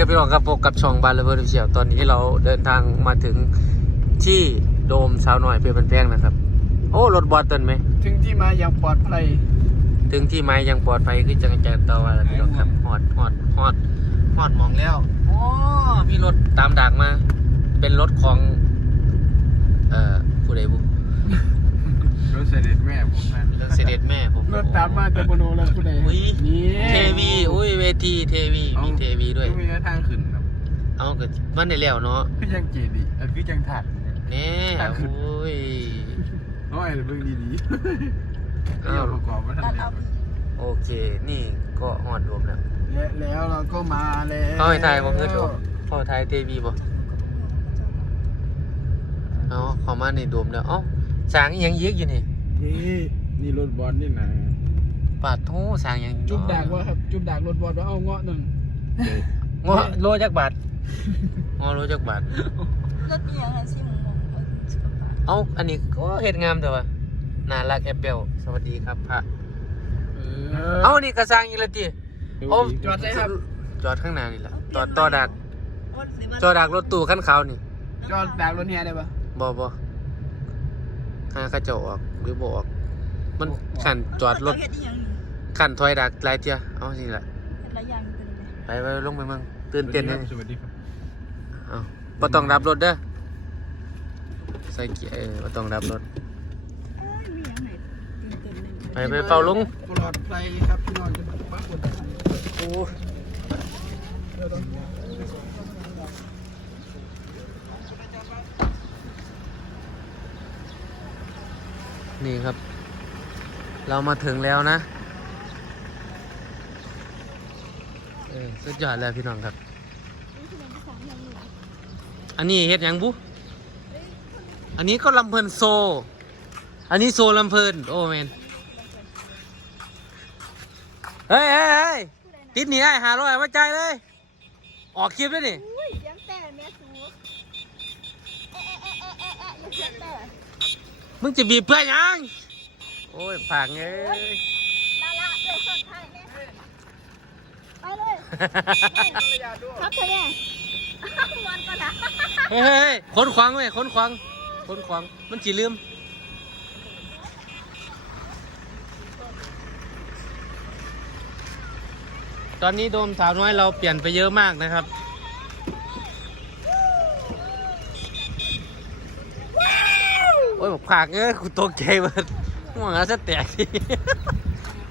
ครับพี่น้องครับพบกับช่องบานเลเวอร์เชียวตอนนี้เราเดินทางมาถึงที่โดมสาวหน่อยเพื่อเป็นแพงนะครับ โอ้รถบอสเตินไหม ถึงที่มาอย่างปลอดภัยถึงที่ไม้ยังปลอดภัยคือจังจังต่อว่าแล้วพี่น้องครับฮอดฮอดฮอดฮอดหมองแล้วอ๋อมีรถตามดักมา เป็นรถของ เอ่อผู้ใดบุ รถเสด็จแม่ผมนะรถเสด็จแม่ผมรถตามมาแต่บโนแล้วผู้ใดอุ้ยนี่เทวีอุ้ยเวทีเทวีมีเทวีด้วยมีทางขึ้นครับเอาเกิดมันได้แล้วเนาะคือยังเจดีย์เออคือยังถัดแน่โอ้ยน้อยเบิ่งดีๆอ้าเดี๋ยววประกอบว่าทันเดียวโอเค นี่ก็ฮอดรวมแล้วและแล้วเราก็มาแล้วเข้าไปไทยบ่เพื่อนโดมเข้าไปไทยเทวีบ่เอาเข้ามาในโดมแล้วเอ้า สร้างอิหยังเยกอยู่นี่นี่นี่รถบอลนี่นะปาดโทสร้างอิหยังจุบดากว่าครับ จุบดากรถบอลว่าเอาเงาะหนึ่งงอโลจักบาทงอโลจักบาทรถเอียงอะสิหมงเออสุขภาพเอ้าอันนี้ก็เฮ็ดงามแต่ว่าน่ารักแอปเปิลสวัสดีครับพระเอ้านี่ก็สร้างอีกแล้วติโอ้จอดเลยครับ จอดข้างหน้านี่แหละต่อต่อดักโอ้ยสิว่าจอดักรถตู้คันขาวนี่จอดดากรถเฮียได้ปะบ่บ่ หาเขาเจ้าออกหรือบ่ออก มันขันจอดรถเาเฮ็ดอีหยังนี่ขันถอยดักหลายเที่ยเอาสิล่ะเฮ็ดหลายอย่างเป็นไงไปไปลงไปเมืองตื่นเต้นเลยสวัสดีครับเอาบ่ต้องรับรถเด้อใส่เกียร์เออบ่ต้องรับรถ เอ้ยมีหยังให้ตื่นเต้นเลยไปไปเฝ้าลงปลอดภัยครับพี่น้องจะบ้าคนโอ้ นี่ครับ เรามาถึงแล้วนะเออสุดยอดแล้วพี่น้องครับ อันนี้เฮ็ดหยังบุอันนี้ก็ลำเพลินโซ อันนี้โซลำเพลินโอ้แมนเฮ้ยเฮ้ยเฮ้ยติดหนีไอ้หาร้อยมาใจายเลย ออกคลิปแล้วนี่ อุ้ยเสียงแต่แม่สูเอ๊ะเอ๊ะเอ๊ะเอ๊ะเอ๊ะเอ๊ะอย่าเสียงแต่ มึงจะบีบเพื่อนยัง โอ้ยผากเอ้ยน่ารักเลยส่วนไทยแม่ไปเลยครับเธอแม่มันก็นะเฮ้ยเฮ้ยเฮ้ยขนขวางเว้ยขนขวางขนขวางมันจีลืมตอนนี้โดมสาวน้อยเราเปลี่ยนไปเยอะมากนะครับ โอ้ ยบอกผากเอ้ยกูตกใจเบิดหัวจะแตกที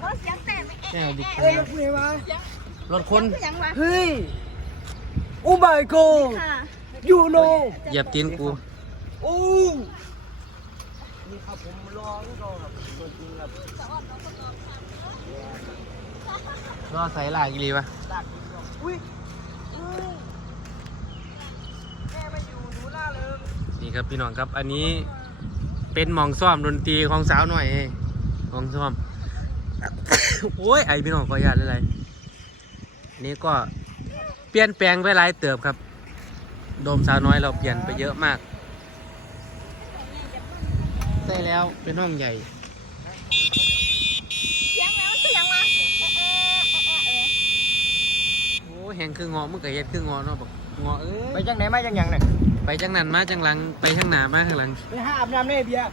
โอ้เสียงแต่ไม่แม่เอ๊ะดิเอ๊ะเฮ้ยมารถคนเสียงวะเฮ้ยโอ้ my god ค่ะ you know เหยียบตีนกูโอ้รอใส่หลากอีหลีปะอุ้ยแม่ไม่อยู่หนูล่าเริงนี่ครับพี่น้องครับอันนี้ เป็นมองซ่อมดนตรีของสาวหน่อยเองมองซ่อม โอ้ยไอพี่น้องขออนุญาตอะไรนนี้ก็เปลี่ยนแปลงไปหลายเติบครับ โดมสาวน้อยเราเปลี่ยนไปเยอะมากใช่แล้วเป็นห้องใหญ่แล้วเสียงวะเอ๊ะเอ๊ะเอ๊ะเอ๊ะเอ๊ะโอ้ยแหงคือเงอมึงก็เฮ็ดคือเงอเนาะบอก เงอเอ้ไปยจังไหนมาจังยังเนี่ยไปจังนั้นมาจังหลังไปข้างหน้ามาข้างหลังไปหาอาบน้ำเนี่ยเบียร์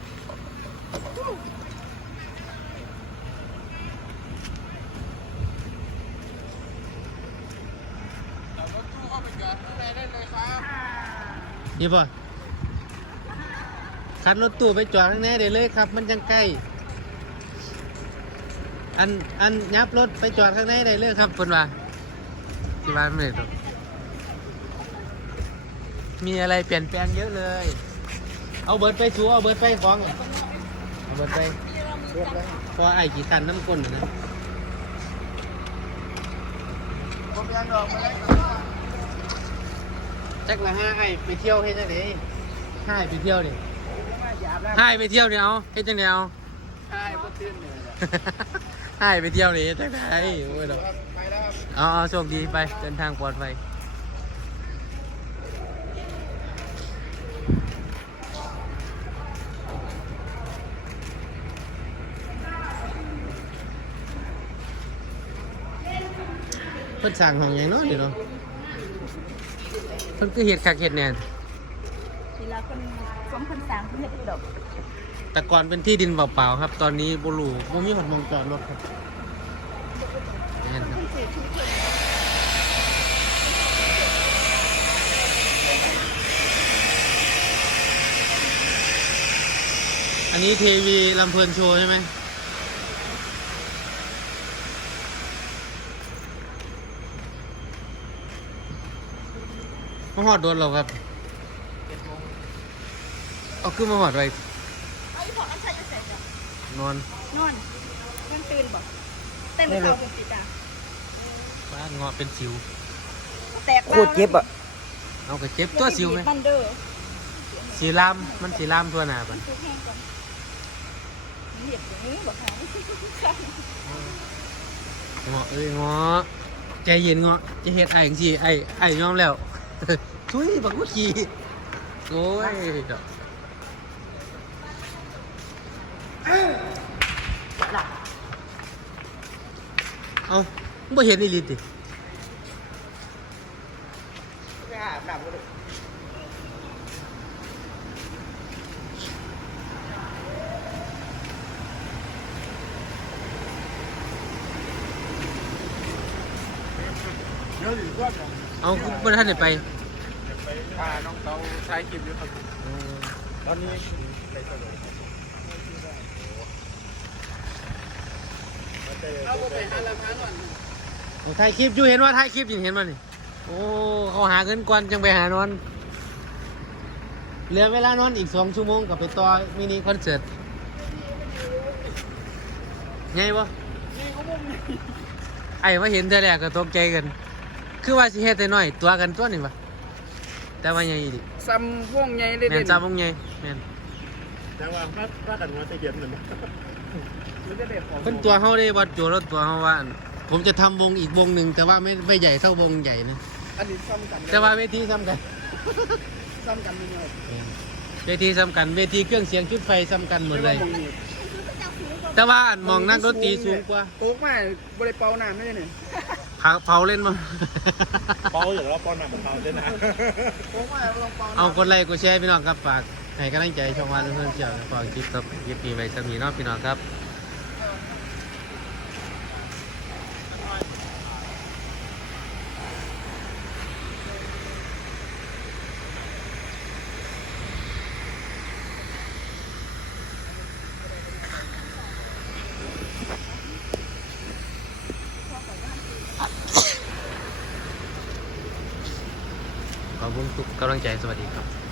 ดีป่ะคันรถตู้ไปจอดข้างในได้เลยครับ มันจังใกล้ อันอันยับรถไปจอดข้างในได้เลยครับเพิ่นว่าที่บ้านไม่ได้ตก มีอะไรเปลี่ยนแปลงเยอะเลย เอาเบิร์ดไปสูเอาเบิร์ดไปของอะเอาเบิร์ดไปเพราะไอ้กี่คันน้ำก้นน่ะนะผมยังดอกมาแล้วจักละห้าไอ้ไปเที่ยวให้จังไดห้าไปเที่ยวดิมาหยาบแล้วห้าไปเที่ยวเดียวให้จังเดียวใช่พวกตื่นเลยให้ไปเที่ยวนี่จังไดโอ้ยดอกไปแล้วครับเอาเอาโชคดีไปเดินทางปลอดภัย พิ่นสั่งห้องหยังเนาะเดี๋ยวเนาะเพิ่นคือเฮ็ดคักเฮ็ดแน่นเวลาคนสมคนสามคนเฮ็ดดอกแต่ก่อนเป็นที่ดินเปล่าๆครับ ตอนนี้บ่รู้บ่มีหนมองจอดรถครับแม่นครับ สี่ชุดเองอันนี้เทวีลำเพลินโชว์ใช่ไหม มาหอดโดนเราครับเอาขึ้นมาหอดไว้เอาอีพอน้ำชาจะเสร็จแล้วนอนนอนมันตื่นบ่เต้นไปเขาเป็นปีจ้าบ้านเงาะเป็นสิว แตกโคตรเจ็บอะเอากระเจ็บตัวสิวไหมมันเด้อสีลามมันสีลามตัวหนาบันทุกแห้งก่อนเหยียบอย่างนี้บ่คะเงาะเอ้ยเงาะใจเย็นเงาะจะเฮ็ดไอ้ยังสิไอ้ไอ้ยอมแล้ว ทุยบักว่าขี่โอ้ยดอกเอามึงบ่ เห็นอีหลีติไปหาอาบน้ำก็ได้เดี๋ยวอยู่รอบเดียวเอากูบ่ทันได้ไปพาน้องเขาใช้คลิปอยู่ครับตอนนี้ไปสะดวกเอาไปหาลำหาหน่อยผมถ่ายคลิปอยู่เห็นว่าถ่ายคลิปอยู่เห็นมั้ยนี่โอ้เขาหาเงินก่อนจังไปหานอนเหลือเวลานอนอีกสองชั่วโมงกับไปต่อมินิคอนเสิร์ตไงวะไอ้ว่าเห็นแต่แรกก็ตกใจกัน คือว่าสิเฮ็ดแต่น้อยตัวกันตัวนี่วะแต่ว่าใหญ่ดิซ้ำวงใหญ่เลยแม่นจ้าวงใหญ่แม่นแต่ว่าถ้าถ้ากันว่าจะเย็นหนึ่งมันจะได้ของเพิ่นตัวเฮาได้วัดโจรถตัวเฮาว่าอั่นผมจะทำวงอีกวงหนึ่งแต่ว่าไม่ไม่ใหญ่เท่าวงใหญ่นะอันนี้ซ้ำกันแต่ว่าเวทีซ้ำกัน ซ้ำกันนี่เลยเวทีซ้ำกันเวทีเครื่องเสียงชุดไฟซ้ำกันหมดเลยมองนี่แต่ว่าอันมองนั่งดนตรีสูงกว่า โต๊ะมาบริเป่าน้ำไม่ได้เนี่ยเผาเผาเล่นมั้งเปาอย่างเราป้อนมาของเขาด้วยนะโต๊ะมาลองเป่าเอากดไลค์กดแชร์พี่น้องครับฝากให้กำลังใจช่องวันเพื่อนๆเจ้าฝากคลิปกับยิปปี้ไว้สมีเนาะพี่น้องครับขอบ คุณทุกกำลังใจสวัสดีครับ